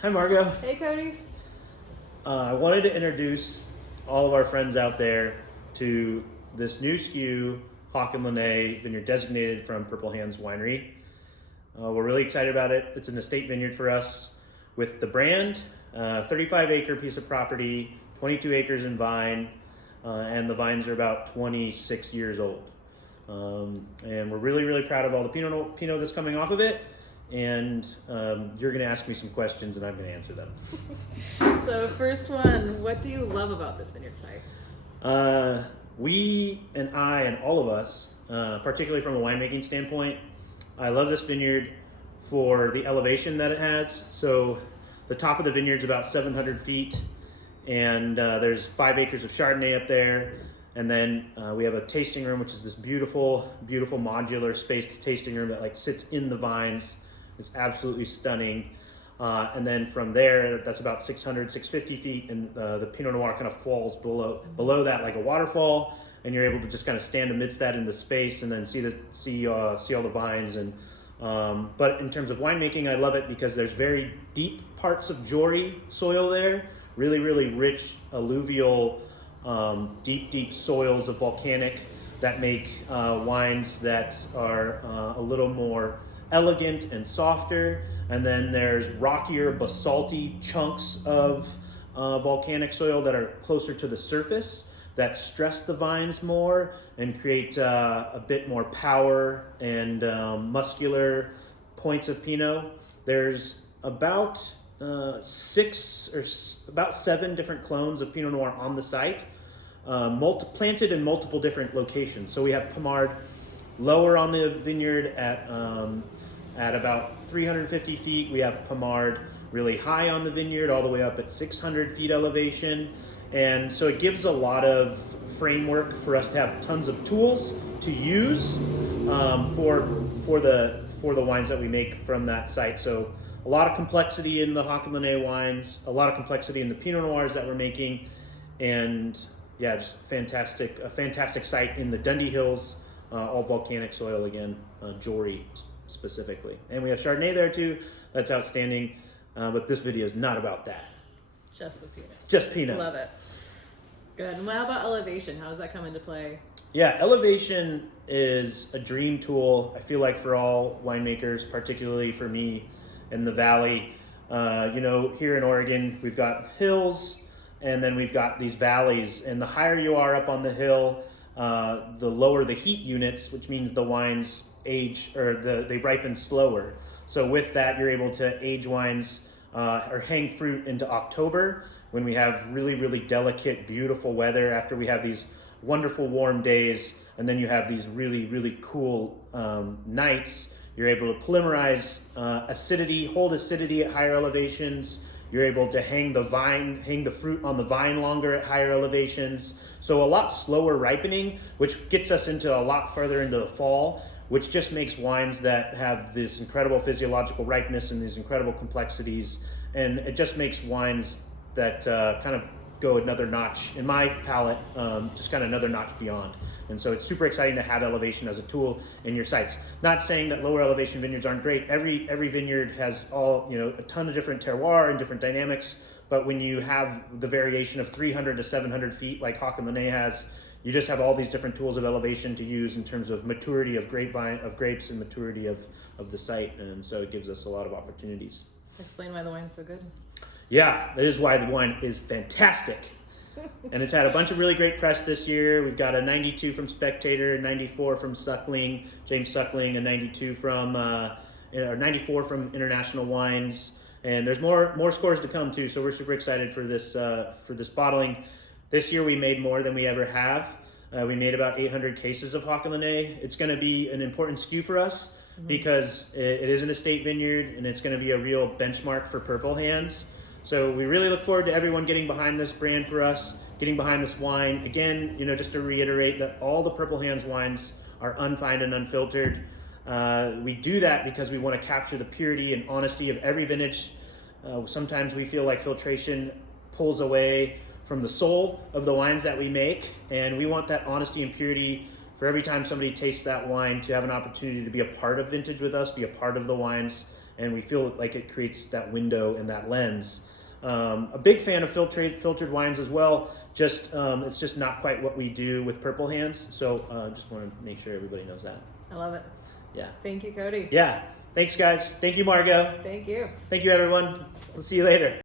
Hi, Margaux. Hey, Cody. I wanted to introduce all of our friends out there to this new SKU, Haakon Lenai Vineyard designated from Purple Hands Winery. We're really excited about it. It's an estate vineyard for us with the brand, 35-acre piece of property, 22 acres in vine, and the vines are about 26 years old. And we're really proud of all the Pinot that's coming off of it. And you're going to ask me some questions and I'm going to answer them. So first one, what do you love about this vineyard site? We and I and all of us, particularly from a winemaking standpoint, I love this vineyard for the elevation that it has. So the top of the vineyard's about 700 feet and there's 5 acres of Chardonnay up there. And then we have a tasting room, which is this beautiful modular spaced tasting room that sits in the vines. It's absolutely stunning. And then from there, that's about 650 feet, and the Pinot Noir kind of falls below that like a waterfall, and you're able to just kind of stand amidst that in the space and then see all the vines. And but in terms of winemaking, I love it because there's very deep parts of Jory soil there, really rich alluvial, deep soils of volcanic that make wines that are a little more elegant and softer. And then there's rockier basalty chunks of volcanic soil that are closer to the surface that stress the vines more and create a bit more power and muscular points of Pinot. There's about 7 different clones of Pinot Noir on the site, planted in multiple different locations. So we have Pommard lower on the vineyard at about 350 feet. We have Pommard really high on the vineyard, all the way up at 600 feet elevation. And so it gives a lot of framework for us to have tons of tools to use for the wines that we make from that site. So a lot of complexity in the Haakon Lenai wines, a lot of complexity in the Pinot Noirs that we're making, and yeah, just a fantastic site in the Dundee Hills, all volcanic soil again, Jory specifically. And we have Chardonnay there too, that's outstanding, but this video is not about that. Just the Pinot. Just Pinot. Love it. Good. And how about elevation? How does that come into play? Yeah, elevation is a dream tool, I feel like, for all winemakers, particularly for me in the valley. Here in Oregon, we've got hills, and then we've got these valleys, and the higher you are up on the hill, the lower the heat units, which means the wines age, or they ripen slower. So with that, you're able to age wines or hang fruit into October, when we have really delicate, beautiful weather after we have these wonderful warm days, and then you have these really cool nights. You're able to polymerize acidity, hold acidity at higher elevations. You're able to hang the fruit on the vine longer at higher elevations. So a lot slower ripening, which gets us into a lot further into the fall, which just makes wines that have this incredible physiological ripeness and these incredible complexities. And it just makes wines that kind of go another notch, in my palate, just kind of another notch beyond. And so it's super exciting to have elevation as a tool in your sites. Not saying that lower elevation vineyards aren't great. Every vineyard has a ton of different terroir and different dynamics, but when you have the variation of 300 to 700 feet like Haakon Lenai has, you just have all these different tools of elevation to use in terms of maturity of grapes and maturity of the site. And so it gives us a lot of opportunities. Explain why the wine's so good. Yeah, that is why the wine is fantastic. And it's had a bunch of really great press this year. We've got a 92 from Spectator, a 94 from Suckling, James Suckling, a 92 from, or 94 from International Wines. And there's more scores to come too, so we're super excited for this bottling. This year we made more than we ever have. We made about 800 cases of Haakon Lenai. It's going to be an important SKU for us because it is an estate vineyard, and it's going to be a real benchmark for Purple Hands. So we really look forward to everyone getting behind this brand for us, getting behind this wine. Again, just to reiterate that all the Purple Hands wines are unfined and unfiltered. We do that because we want to capture the purity and honesty of every vintage. Sometimes we feel like filtration pulls away from the soul of the wines that we make, and we want that honesty and purity for every time somebody tastes that wine to have an opportunity to be a part of vintage with us, be a part of the wines, and we feel like it creates that window and that lens. A big fan of filtered wines as well. Just it's just not quite what we do with Purple Hands, so just want to make sure everybody knows that. I love it. Yeah. Thank you, Cody. Yeah. Thanks, guys. Thank you, Margaux. Thank you. Thank you, everyone. We'll see you later.